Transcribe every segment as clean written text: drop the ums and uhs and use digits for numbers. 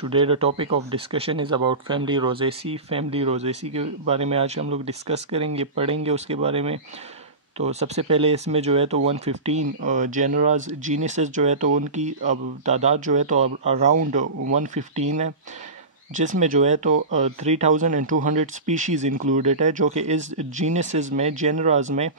Today the topic of discussion is about family Rosaceae. Family Rosaceae के बारे में आज हम लोग डिस्कस करेंगे, पढ़ेंगे उसके बारे में। तो सबसे पहले इसमें जो है तो 115 जेनरास जीनसेस जो है तो उनकी अब तादाद जो है तो अब अराउंड 115 है, जिसमें जो है तो 3200 स्पीशीज़ इंक्लूडेड है, जो कि इस जीनसेस में जेनरास में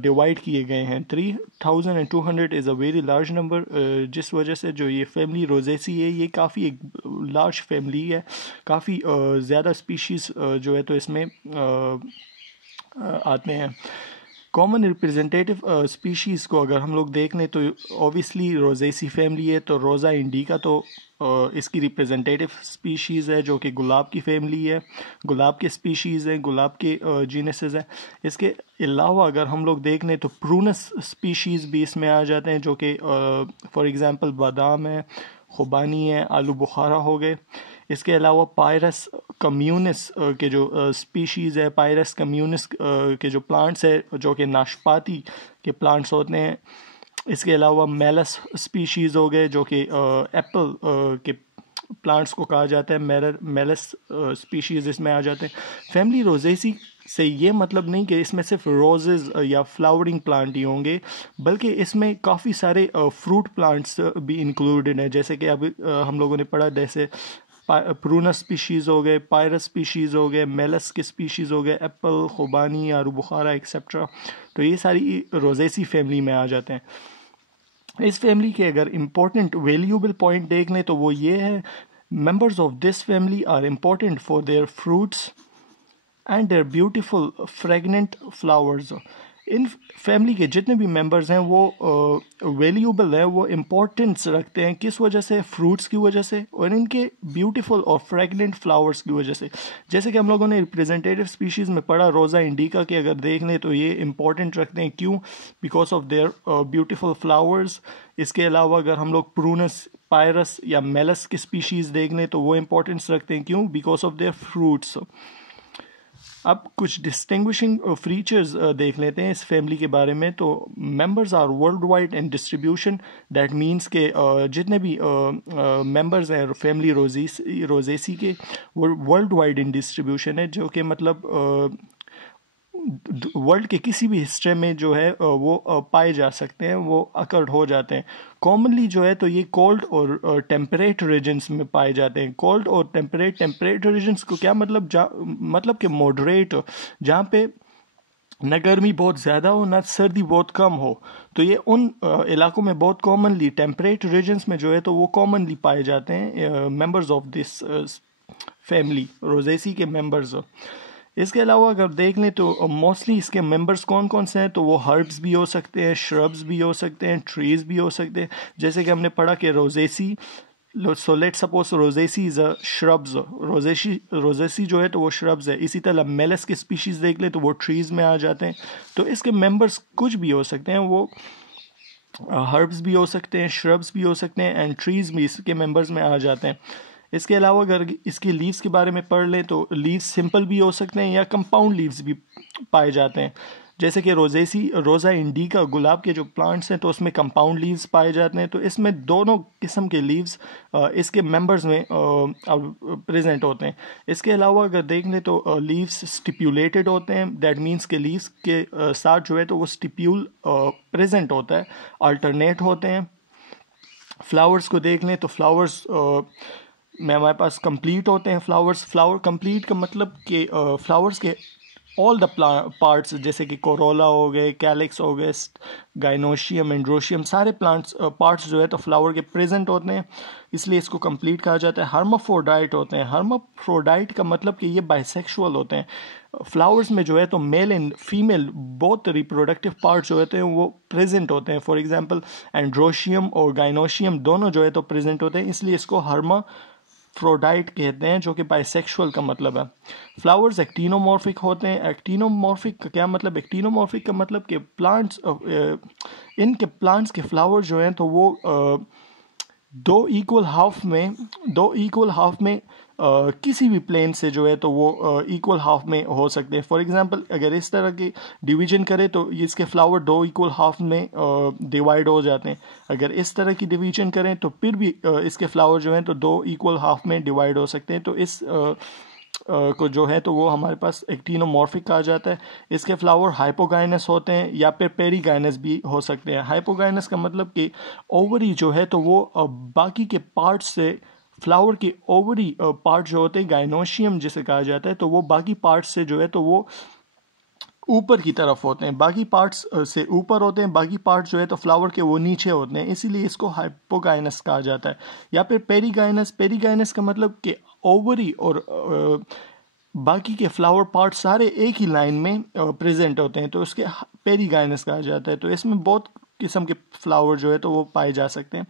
डिवाइड किए गए हैं। 3200 is a very large number, जिस वजह से जो ये फैमिली रोजेसी है ये काफ़ी एक लार्ज फैमिली है। काफ़ी ज़्यादा स्पीशीज़ जो है तो इसमें आते हैं। कॉमन रिप्रेजेंटेटिव स्पीशीज़ को अगर हम लोग देख लें तो ऑब्वियसली रोजेसी फैमिली है, तो रोज़ा इंडिका तो इसकी रिप्रेजेंटेटिव स्पीशीज़ है, जो कि गुलाब की फैमिली है। गुलाब के स्पीशीज़ हैं, गुलाब के जीनसेस हैं। इसके अलावा अगर हम लोग देख लें तो प्रूनस स्पीशीज़ भी इसमें आ जाते हैं, जो कि फॉर एग्ज़ाम्पल बादाम है, खुबानी है, आलू बुखारा हो गए। इसके अलावा पायरस कम्यूनिस के जो स्पीशीज़ है, पायरस कम्यूनिस के जो प्लांट्स है, जो कि नाशपाती के प्लांट्स होते हैं। इसके अलावा मेलस स्पीशीज़ हो गए, जो कि एप्पल के प्लांट्स को कहा जाता है। मेलस स्पीशीज़ इसमें आ जाते हैं। फैमिली रोजेसी से ये मतलब नहीं कि इसमें सिर्फ रोजेज़ या फ्लावरिंग प्लांट ही होंगे, बल्कि इसमें काफ़ी सारे फ्रूट प्लांट्स भी इंक्लूडेड हैं, जैसे कि अभी हम लोगों ने पढ़ा, जैसे प्रूनस स्पीशीज़ हो गए, पायरस स्पीशीज़ हो गए, मेलस के स्पीशीज़ हो गए, एप्पल, खुबानी, आलू बुखारा एक्सेट्रा। तो ये सारी रोजेसी फैमिली में आ जाते हैं। इस फैमिली के अगर इम्पोर्टेंट वैल्यूबल पॉइंट देख लें तो वो ये है, members of this family are important for their fruits and their beautiful fragrant flowers. इन फैमिली के जितने भी मेंबर्स हैं वो वैल्यूबल है, वो इम्पोर्टेंस रखते हैं। किस वजह से? फ्रूट्स की वजह से और इनके ब्यूटीफुल और फ्रेगनेंट फ्लावर्स की वजह से। जैसे कि हम लोगों ने रिप्रेजेंटेटिव स्पीशीज़ में पढ़ा, रोज़ा इंडिका के अगर देख लें तो ये इम्पोर्टेंट रखते हैं। क्यों? Because of their beautiful flowers. इसके अलावा अगर हम लोग प्रूनस, पायरस या मेलस की स्पीशीज़ देख लें तो वो इम्पोर्टेंस रखते हैं। क्यों? Because of their fruits. अब कुछ डिस्टिंग्विशिंग फीचर्स देख लेते हैं इस फैमिली के बारे में। तो members are world wide in distribution. That means के जितने भी मेंबर्स हैं फैमिली रोजेसी के, वो वर्ल्ड वाइड इन डिस्ट्रीब्यूशन है, जो कि मतलब वर्ल्ड के किसी भी हिस्से में जो है वो पाए जा सकते हैं, वो अकर्ड हो जाते हैं। कॉमनली जो है तो ये कोल्ड और टेम्परेट रीजन्स में पाए जाते हैं। कोल्ड और टेम्परेट रीजन्स को क्या मतलब? मतलब कि मॉडरेट, जहाँ पे न गर्मी बहुत ज़्यादा हो न सर्दी बहुत कम हो। तो ये उन इलाकों में बहुत कॉमनली, टेम्परेट रीजन्स में जो है तो वो कॉमनली पाए जाते हैं members of this family Rosaceae के मेंबर्स। इसके अलावा अगर देख लें तो मोस्टली इसके मेंबर्स कौन कौन से हैं, तो वो हर्ब्स भी हो सकते हैं, श्रब्स भी हो सकते हैं, ट्रीज़ भी हो सकते हैं। जैसे कि हमने पढ़ा कि Rosaceae, so let suppose Rosaceae is a shrubs. Rosaceae जो है तो वो श्रब्स है। इसी तरह मेलस के स्पीशीज़ देख लें तो वो ट्रीज़ में आ जाते हैं। तो इसके मेंबर्स कुछ भी हो सकते हैं, वो हर्ब्स भी हो सकते हैं, श्रब्स भी हो सकते हैं, एंड ट्रीज़ भी इसके मेंबर्स में आ जाते हैं। इसके अलावा अगर इसकी लीव्स के बारे में पढ़ लें तो लीव्स सिंपल भी हो सकते हैं या कंपाउंड लीव्स भी पाए जाते हैं। जैसे कि रोज़ा इंडिका गुलाब के जो प्लांट्स हैं तो उसमें कंपाउंड लीव्स पाए जाते हैं। तो इसमें दोनों किस्म के लीव्स इसके मेंबर्स में प्रेजेंट होते हैं। इसके अलावा अगर देख लें तो लीव्स स्टिप्यूलेटेड होते हैं। दैट मीन्स के लीव्स के साथ जो है तो वो स्टिप्यूल प्रेजेंट होता है, अल्टरनेट होते हैं। फ्लावर्स को देख लें तो फ्लावर्स में हमारे पास कंप्लीट होते हैं। फ्लावर कंप्लीट का मतलब कि फ्लावर्स के ऑल द पार्ट्स, जैसे कि कोरोला हो गए, कैलिक्स हो गए, गाइनोशियम, एंड्रोशियम, सारे प्लांट्स पार्ट्स जो है तो फ्लावर के प्रेजेंट होते हैं, इसलिए इसको कंप्लीट कहा जाता है। हर्माफ्रोडाइट होते हैं। हर्माफ्रोडाइट का मतलब कि ये बाइसेक्सुअल होते हैं। फ्लावर्स में जो है तो मेल एंड फीमेल बहुत रिप्रोडक्टिव पार्ट्स जो होते हैं वो प्रेजेंट होते हैं। फॉर एग्जांपल एंड्रोशियम और गाइनोशियम दोनों जो है तो प्रेजेंट होते हैं, इसलिए इसको हर्माफ्रोडाइट कहते हैं, जो कि बाइसेक्सुअल का मतलब है। फ्लावर्स एक्टिनोमॉर्फिक होते हैं। एक्टिनोमॉर्फिक का क्या मतलब? एक्टिनोमॉर्फिक का मतलब कि प्लांट्स, इनके प्लांट्स के फ्लावर जो हैं तो वो दो इक्वल हाफ में किसी भी प्लेन से जो है तो वो इक्वल हाफ में हो सकते हैं। फॉर एग्जांपल अगर इस तरह की डिवीजन करें तो इसके फ्लावर दो इक्वल हाफ में डिवाइड हो जाते हैं। अगर इस तरह की डिवीजन करें तो फिर भी इसके फ्लावर जो हैं तो दो इक्वल हाफ में डिवाइड हो सकते हैं। तो इस को जो है तो वो हमारे पास एक्टिनोमॉर्फिक कहा जाता है। इसके फ्लावर हाइपोगाइनस होते हैं या फिर पेरीगाइनस भी हो सकते हैं। हाइपोगाइनस का मतलब कि ओवरी जो है तो वो बाकी के पार्ट से, फ्लावर के ओवरी पार्ट जो होते हैं गाइनोशियम जिसे कहा जाता है, तो वो बाकी पार्ट से जो है तो वो ऊपर की तरफ होते हैं, बाकी पार्ट्स से ऊपर होते हैं, बाकी पार्ट जो है तो फ्लावर के वो नीचे होते हैं, इसीलिए इसको हाइपोगाइनस कहा जाता है। या फिर पेरीगाइनस, पेरीगाइनस का मतलब कि ओवरी और बाकी के फ्लावर पार्ट सारे एक ही लाइन में प्रेजेंट होते हैं, तो उसके पेरीगाइनस कहा जाता है। तो इसमें बहुत किस्म के फ्लावर जो है तो वो पाए जा सकते हैं।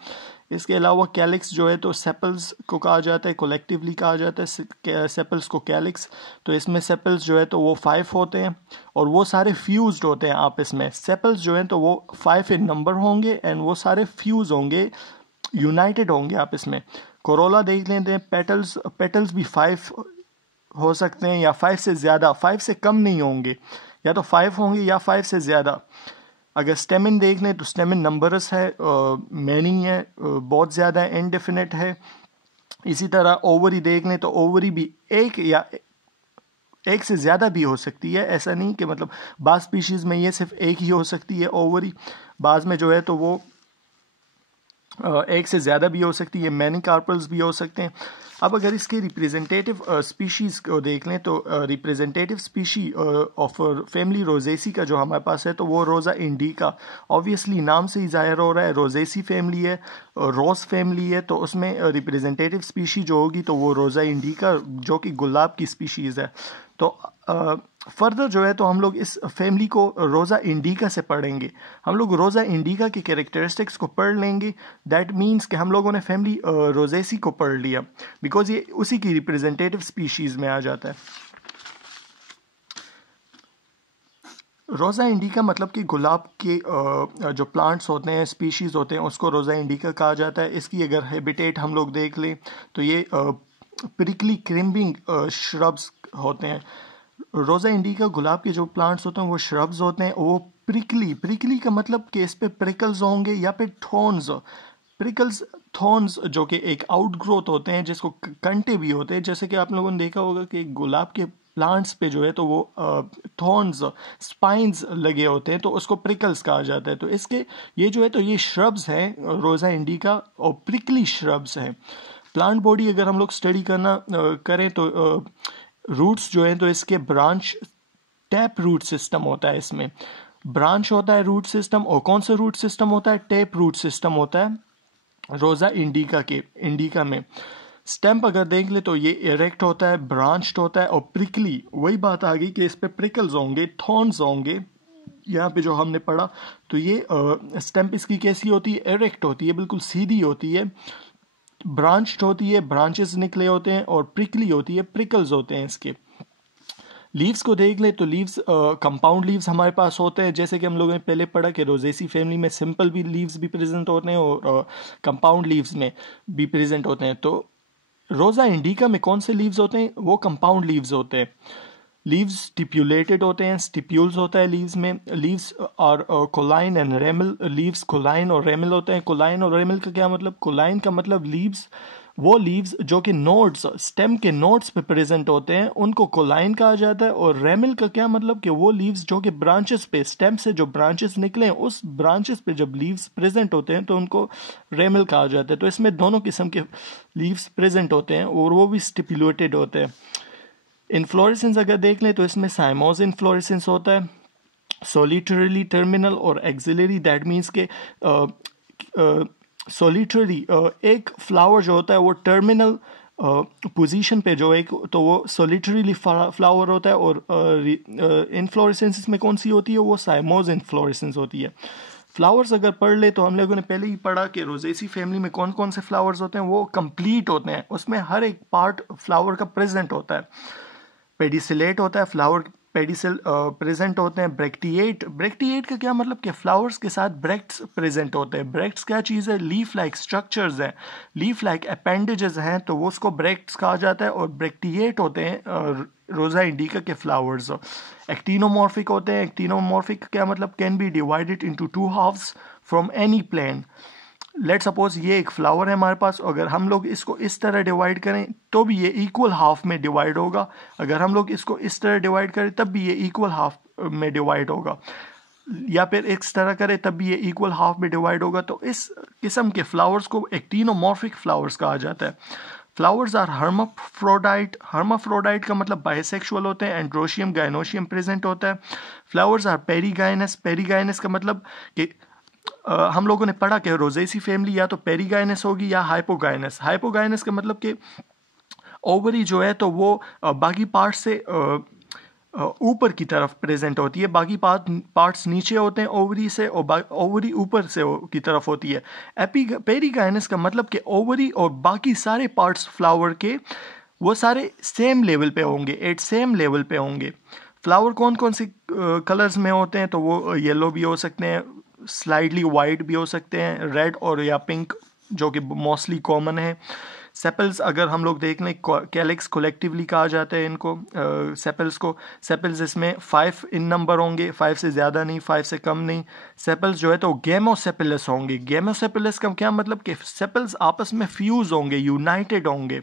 इसके अलावा कैलिक्स जो है तो सेपल्स को कहा जाता है, कलेक्टिवली कहा जाता है सेपल्स को कैलिक्स। तो इसमें सेपल्स जो है तो वो 5 होते हैं और वो सारे फ्यूज्ड होते हैं आपस में। सेपल्स जो हैं तो वो 5 इन नंबर होंगे एंड वो सारे फ्यूज होंगे, यूनाइटेड होंगे आपस में। कोरोला देख लेते हैं, पेटल्स, पेटल्स भी 5 हो सकते हैं या 5 से ज़्यादा, 5 से कम नहीं होंगे, या तो 5 होंगे या 5 से ज़्यादा। अगर स्टेमिन देख लें तो स्टेमिन नंबरस है, मैनी है, बहुत ज़्यादा है, इनडेफिनेट है। इसी तरह ओवरी देख लें तो ओवरी भी एक या एक से ज़्यादा भी हो सकती है। ऐसा नहीं कि मतलब बाज़ स्पीशीज़ में ये सिर्फ एक ही हो सकती है ओवरी, बाज़ में जो है तो वो एक से ज़्यादा भी हो सकती है, मैनी कार्पल्स भी हो सकते हैं। अब अगर इसके रिप्रेजेंटेटिव स्पीशीज़ को देख लें तो representative species of family Rosaceae का जो हमारे पास है तो वो रोज़ा इंडिका। ऑब्वियसली नाम से ही ज़ाहिर हो रहा है रोजेसी फैमिली है, रोज़ फैमिली है, तो उसमें रिप्रेजेंटेटिव स्पीशी जो होगी तो वो रोज़ा इंडिका जो कि गुलाब की स्पीशीज़ है। तो फर्दर जो है तो हम लोग इस फैमिली को रोज़ा इंडिका से पढ़ेंगे। हम लोग रोज़ा इंडिका की कैरेक्टरिस्टिक्स को पढ़ लेंगे। दैट मीन्स कि हम लोगों ने फैमिली रोजेसी को पढ़ लिया, बिकॉज ये उसी की रिप्रेजेंटेटिव स्पीशीज़ में आ जाता है। रोज़ा इंडिका मतलब कि गुलाब के जो प्लांट्स होते हैं, स्पीशीज़ होते हैं, उसको रोज़ा इंडिका कहा जाता है। इसकी अगर हैबिटेट हम लोग देख लें तो ये प्रिकली क्रिम्बिंग श्रब्स होते हैं। रोज़ा इंडिका गुलाब के जो प्लांट्स होते हैं वो श्रब्स होते हैं, वो प्रिकली, प्रिकली का मतलब कि इस पे प्रिकल्स होंगे या फिर थॉर्न्स। प्रिकल्स, थॉर्न्स जो कि एक आउटग्रोथ होते हैं जिसको कंटे भी होते हैं। जैसे कि आप लोगों ने देखा होगा कि गुलाब के प्लांट्स पे जो है तो वो थॉर्न्स, स्पाइंस लगे होते हैं, तो उसको प्रिकल्स कहा जाता है। तो इसके ये जो है तो ये श्रब्स हैं रोज़ा इंडिका, और प्रिकली श्रब्स हैं। प्लांट बॉडी अगर हम लोग स्टडी करें तो रूट्स जो हैं तो इसके ब्रांच, टैप रूट सिस्टम होता है, इसमें ब्रांच होता है रूट सिस्टम। और कौन सा रूट सिस्टम होता है? टैप रूट सिस्टम होता है रोज़ा इंडिका में। स्टेम्प अगर देख ले तो ये इरेक्ट होता है, ब्रांच्ड होता है, और प्रिकली, वही बात आ गई कि इस पे प्रिकल्स होंगे, थॉर्न्स होंगे यहाँ पे जो हमने पढ़ा। तो ये स्टेम्प इसकी कैसी होती है? इरेक्ट होती है, बिल्कुल सीधी होती है, ब्रांच्ड होती है, ब्रांचेस निकले होते हैं, और प्रिकली होती है, प्रिकल्स होते हैं इसके। लीव्स को देख ले तो लीव्स कंपाउंड लीव्स हमारे पास होते हैं, जैसे कि हम लोगों ने पहले पढ़ा कि रोजेसी फैमिली में सिंपल भी लीव्स भी प्रेजेंट होते हैं और कंपाउंड लीव्स में भी प्रेजेंट होते हैं। तो रोज़ा इंडिका में कौन से लीव्स होते हैं? वो कंपाउंड लीव्स होते हैं। लीव्स स्टिप्यूलेटेड होते हैं, स्टिप्यूल्स होता है लीव्स में। लीव्स और कोलाइन एंड रेमिल, लीव्स कोलाइन और रेमिल होते हैं। कोलाइन और रेमिल का क्या मतलब? कोलाइन का मतलब लीव्स, वो लीव्स जो कि नोड्स, स्टेम के नोड्स पे प्रेजेंट होते हैं, उनको कोलाइन कहा जाता है। और रेमिल का क्या मतलब? कि वो लीव्स जो कि ब्रांचेस पे, स्टेम से जो ब्रांचेस निकले हैं उस ब्रांचेस पे जब लीव्स प्रेजेंट होते हैं तो उनको रेमिल कहा जाता है। तो इसमें दोनों किस्म के लीव्स प्रेजेंट होते हैं और वो भी स्टिप्यूलेटेड होते हैं। इन्फ्लोरेसेंस अगर देख लें तो इसमें साइमोस इन्फ्लोरेसेंस होता है, सोलिटरीली टर्मिनल और एक्सिलरी। दैट मीन्स के सोलिटरी एक फ्लावर जो होता है वो टर्मिनल पोजीशन पे जो एक, तो वो सोलिटरीली फ्लावर होता है। और इन्फ्लोरेसेंस में कौन सी होती है? वो साइमोस इन्फ्लोरेसेंस होती है। फ्लावर्स अगर पढ़ ले तो हम लोगों ने पहले ही पढ़ा कि रोजेसी फैमिली में कौन कौन से फ्लावर्स होते हैं, वो कंप्लीट होते हैं, उसमें हर एक पार्ट फ्लावर का प्रेजेंट होता है। पेडिसिलेट होता है फ्लावर, पेडिसेल प्रेजेंट होते हैं। ब्रेक्टिएट का क्या मतलब कि फ्लावर्स के साथ ब्रेक्ट्स प्रेजेंट होते हैं। ब्रेक्ट्स क्या चीज़ है? लीफ लाइक स्ट्रक्चर्स हैं, लीफ लाइक अपेंडेजेस हैं, तो वो उसको ब्रेक्ट्स कहा जाता है। और ब्रेक्टिएट होते हैं रोजा इंडिका के फ्लावर्स। एक्टिनोमॉर्फिक होते हैं। एक्टिनोमॉर्फिक क्या मतलब? Can be divided into two halves from any plant. Let suppose ये एक फ्लावर है हमारे पास, अगर हम लोग इसको इस तरह डिवाइड करें तो भी ये इक्वल हाफ में डिवाइड होगा। अगर हम लोग इसको इस तरह डिवाइड करें तब भी ये इक्वल हाफ में डिवाइड होगा, या फिर इस तरह करें तब भी ये इक्वल हाफ में डिवाइड होगा। तो इस किस्म के फ्लावर्स को एक्टिनोमॉर्फिक फ्लावर्स कहा जाता है। Flowers are hermaphrodite. हर्माफ्रोडाइट का मतलब बाइसेक्सुअल होते हैं। एंड्रोशियम गायनोशियम प्रेजेंट होता है। Flowers are perigynous. पेरीगाइनस का मतलब कि हम लोगों ने पढ़ा कि रोजेसी फैमिली या तो पेरीगाइनस होगी या हाइपोगाइनस। हाइपोगाइनस का मतलब कि ओवरी जो है तो वो बाकी पार्ट से ऊपर की तरफ प्रेजेंट होती है, बाकी पार्ट्स नीचे होते हैं ओवरी से, और ओवरी ऊपर से की तरफ होती है। पेरीगाइनस का मतलब कि ओवरी और बाकी सारे पार्ट्स फ्लावर के वो सारे सेम लेवल पे होंगे, एट सेम लेवल पे होंगे। फ्लावर कौन कौन से कलर्स में होते हैं? तो वो येलो भी हो सकते हैं, स्लाइडली वाइट भी हो सकते हैं, रेड और या पिंक जो कि मोस्टली कॉमन है। सेपल्स अगर हम लोग देख लें, कैलिक्स कोलेक्टिवली कहा जाता है इनको, सेपल्स को। सेपल्स इसमें 5 इन नंबर होंगे, 5 से ज़्यादा नहीं, 5 से कम नहीं। सेपल्स जो है तो गेमोसेपलस होंगे। गेमोसेपलस का क्या मतलब कि सेपल्स आपस में फ्यूज होंगे, यूनाइटेड होंगे।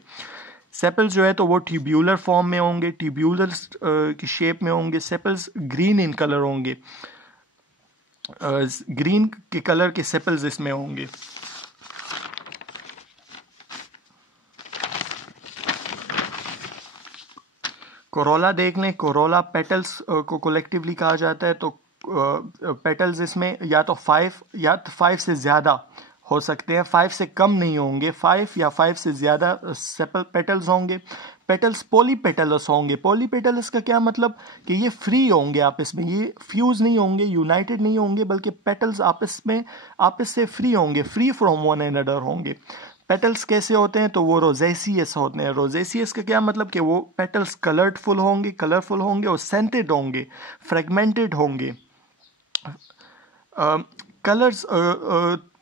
सेपल्स जो है तो वो ट्यूब्यूलर फॉर्म में होंगे, ट्यूब्यूलर की शेप में होंगे। सेपल्स ग्रीन इन कलर होंगे, ग्रीन के कलर के सेपल्स इसमें होंगे। कोरोला देख लें। कोरोला पेटल्स को कलेक्टिवली कहा जाता है। तो पेटल्स इसमें या तो 5 से ज़्यादा हो सकते हैं, 5 से कम नहीं होंगे, 5 या 5 से ज़्यादा सेपल पेटल्स होंगे। पेटल्स पॉलीपेटलस होंगे। पॉलीपेटलस का क्या मतलब कि ये फ्री होंगे आपस में, ये फ्यूज नहीं होंगे, यूनाइटेड नहीं होंगे, बल्कि पेटल्स आपस से फ्री होंगे, फ्री फ्रॉम वन अनदर होंगे। पेटल्स कैसे होते हैं? तो वो रोजेसियस होते हैं। रोजेसियस का क्या मतलब कि वो पेटल्स कलरफुल होंगे और सेंटेड होंगे, फ्रेगमेंटेड होंगे। कलर्स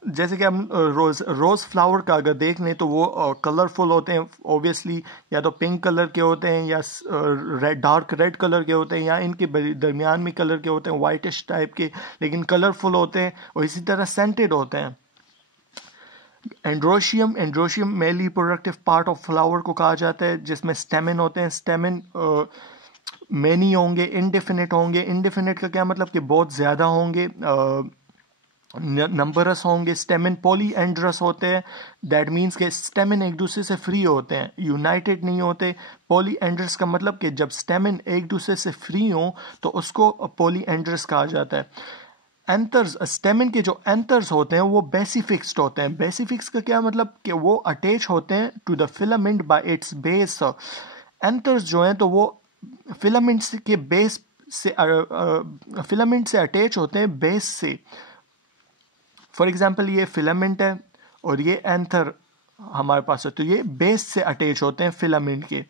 जैसे कि हम रोज फ्लावर का अगर देख लें तो वो कलरफुल होते हैं ऑब्वियसली, या तो पिंक कलर के होते हैं या डार्क रेड कलर के होते हैं, या इनके दरमियान में कलर के होते हैं वाइटिश टाइप के, लेकिन कलरफुल होते हैं और इसी तरह सेंटेड होते हैं। Androecium male reproductive part of flower को कहा जाता है, जिसमें स्टेमिन होते हैं। स्टेमिन मैनी होंगे, इनडेफिनिट होंगे। इनडेफिनिट का क्या मतलब कि बहुत ज़्यादा होंगे, नंबरस होंगे। स्टेमिन पॉलीएंड्रस होते हैं, दैट मीन्स के स्टेमिन एक दूसरे से फ्री होते हैं, यूनाइटेड नहीं होते। पॉलीएंड्रस का मतलब कि जब स्टेमिन एक दूसरे से फ्री हो तो उसको पॉलीएंड्रस कहा जाता है। एंथर्स, स्टेमिन के जो एंथर्स होते हैं वो बेसिफिक्स्ड होते हैं। बेसिफिक्स का क्या मतलब कि वो अटैच होते हैं to the filament by its base. Anthers जो हैं तो वो फिलामेंट के बेस से फिलामेंट से अटैच होते हैं, बेस से। फॉर एग्जाम्पल ये फिलामेंट है और ये एंथर हमारे पास है, तो ये बेस से अटैच होते हैं फिलामेंट के।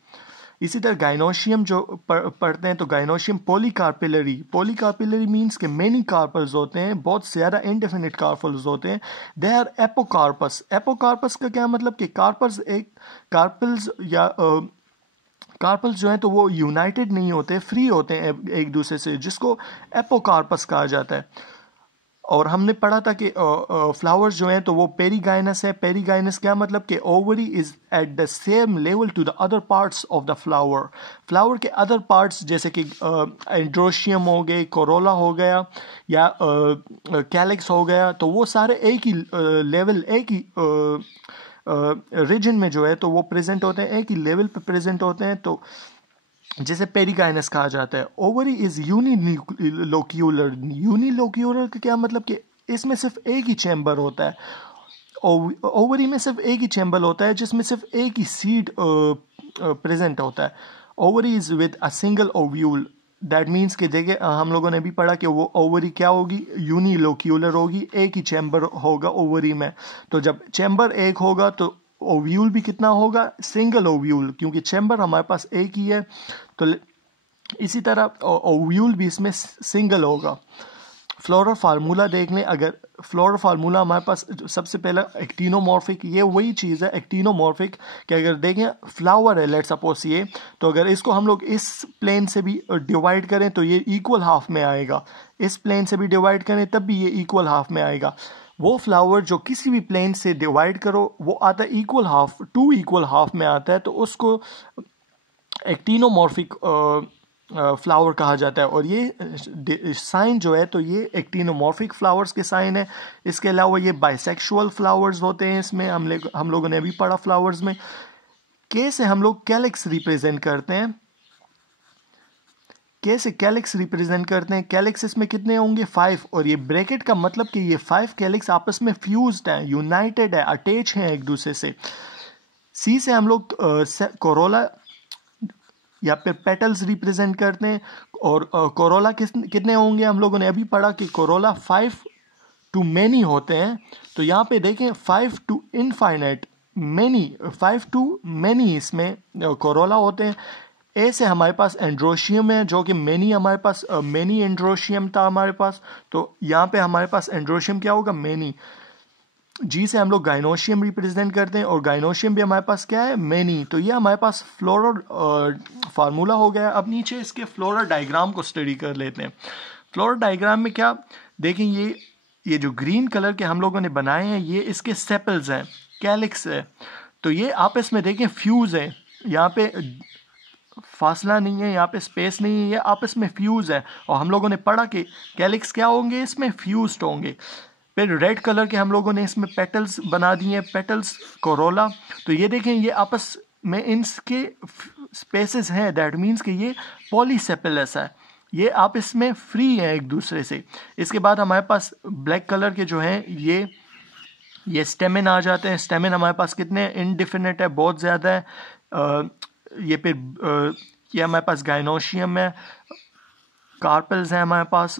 इसी तरह गाइनोशियम जो पढ़ते हैं तो गाइनोशियम पॉलीकार्पिलरी मीन्स के मेनी कार्पल्स होते हैं, बहुत ज़्यादा इनडेफिनिट कार्पल्स होते हैं। They are apocarpous. एपोकार्पस का क्या मतलब कि कार्पल्स कार्पल्स जो हैं तो वो यूनाइटेड नहीं होते, फ्री होते हैं एक दूसरे से, जिसको एपोकार्पस कहा जाता है। और हमने पढ़ा था कि फ्लावर्स जो हैं तो वो पेरीगाइनस है। पेरीगाइनस क्या मतलब कि ovary is at the same level to the other parts of the flower. Flower के अदर पार्ट्स जैसे कि एंड्रोशियम हो गए, कोरोला हो गया या कैलिक्स हो गया, तो वो सारे एक ही लेवल, एक ही रीजन में जो है तो वो प्रेजेंट होते हैं, एक ही लेवल पे प्रेजेंट होते हैं, तो जिसे पेरीगाइनस कहा जाता है। Ovary is unilocular. यूनिलोक्यूलर का क्या मतलब कि इसमें सिर्फ एक ही चैम्बर होता है। ओवरी में सिर्फ एक ही चैम्बर होता है जिसमें सिर्फ एक ही सीड प्रेजेंट होता है। Ovary is with a single ovule, that means कि जगह हम लोगों ने भी पढ़ा कि वो ओवरी क्या होगी, यूनिलोक्यूलर होगी, एक ही चैम्बर होगा ओवरी में। तो जब चैम्बर एक होगा तो ओव्यूल भी कितना होगा, सिंगल ओव्यूल, क्योंकि चैम्बर हमारे पास एक ही है। तो इसी तरह ओव्यूल भी इसमें सिंगल होगा। फ्लोरल फार्मूला देख लें, अगर फ्लोरल फार्मूला हमारे पास सबसे पहला एक्टिनोमॉर्फिक, ये वही चीज़ है एक्टिनोमॉर्फिक कि अगर देखें फ्लावर है लेट सपोज ये, तो अगर इसको हम लोग इस प्लेन से भी डिवाइड करें तो ये इक्वल हाफ में आएगा, इस प्लेन से भी डिवाइड करें तब भी ये इक्वल हाफ में आएगा। वो फ्लावर जो किसी भी प्लेन से डिवाइड करो वो आता है equal half, two equal half में आता है, तो उसको एक्टिनोमॉर्फिक फ्लावर कहा जाता है। और ये साइन जो है तो ये एक्टिनोमॉर्फिक फ्लावर्स के साइन है। इसके अलावा ये बाइसेक्सुअल फ्लावर्स होते हैं, इसमें हम लोगों ने अभी पढ़ा फ्लावर्स में। के से हम लोग कैलिक्स रिप्रेजेंट करते हैं, के से कैलिक्स रिप्रेजेंट करते हैं। कैलिक्स इसमें कितने होंगे 5, और ये ब्रैकेट का मतलब कि ये 5 कैलिक्स आपस में फ्यूज्ड हैं, यूनाइटेड है, अटैच हैं एक दूसरे से। सी से हम लोग कोरोला या फिर पेटल्स रिप्रेजेंट करते हैं। और कोरोला कितने होंगे, हम लोगों ने अभी पढ़ा कि कोरोला 5 टू मैनी होते हैं। तो यहाँ पे देखें 5 to infinite, many, 5 to many इसमें कोरोला होते हैं। ए से हमारे पास एंड्रोशियम है जो कि मैनी, हमारे पास मैनी एंड्रोशियम था हमारे पास, तो यहाँ पे हमारे पास एंड्रोशियम क्या होगा, मैनी। जी से हम लोग गाइनोशियम रिप्रेजेंट करते हैं, और गाइनोशियम भी हमारे पास क्या है, मैनी। तो ये हमारे पास फ्लोरल फार्मूला हो गया। अब नीचे इसके फ्लोरल डायग्राम को स्टडी कर लेते हैं। फ्लोरल डायग्राम में क्या देखें, ये जो ग्रीन कलर के हम लोगों ने बनाए हैं ये इसके सेपल्स हैं, कैलिक्स है। तो ये आपस में देखें फ्यूज है, यहाँ पे फासला नहीं है, यहाँ पे स्पेस नहीं है, ये आपस में फ्यूज है। और हम लोगों ने पढ़ा कि कैलिक्स क्या होंगे, इसमें फ्यूज्ड होंगे। फिर रेड कलर के हम लोगों ने इसमें पेटल्स बना दिए हैं, पेटल्स कोरोला। तो ये देखें ये आपस में इनके स्पेसेस हैं, दैट मीन्स कि ये पॉलीसेपेलस है, ये आप इसमें फ्री हैं एक दूसरे से। इसके बाद हमारे पास ब्लैक कलर के जो हैं ये स्टेमिन आ जाते हैं। स्टेमिन हमारे पास कितने इनडिफिनिट है, बहुत ज़्यादा है। ये फिर ये हमारे पास गाइनोशियम है, कार्पेल्स हैं हमारे पास।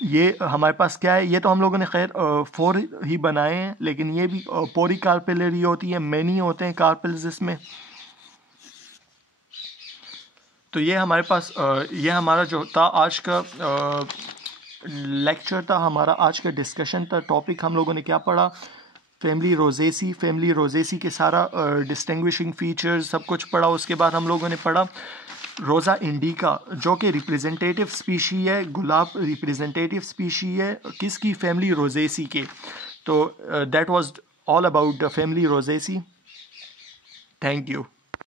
ये हमारे पास क्या है, ये तो हम लोगों ने खैर 4 ही बनाए हैं, लेकिन ये भी पोरी कार्पेलरी होती है, मैनी होते हैं कार्पेल्स इसमें। तो ये हमारे पास ये हमारा जो था आज का लेक्चर था, हमारा आज का डिस्कशन था। टॉपिक हम लोगों ने क्या पढ़ा, फैमिली रोजेसी के सारा डिस्टिंग्विशिंग फीचर्स सब कुछ पढ़ा। उसके बाद हम लोगों ने पढ़ा रोज़ा इंडिका जो कि रिप्रेजेंटेटिव स्पीशी है, गुलाब रिप्रेजेंटेटिव स्पीशी है किसकी, फैमिली रोजेसी के। तो that was all about the family Rosaceae. Thank you.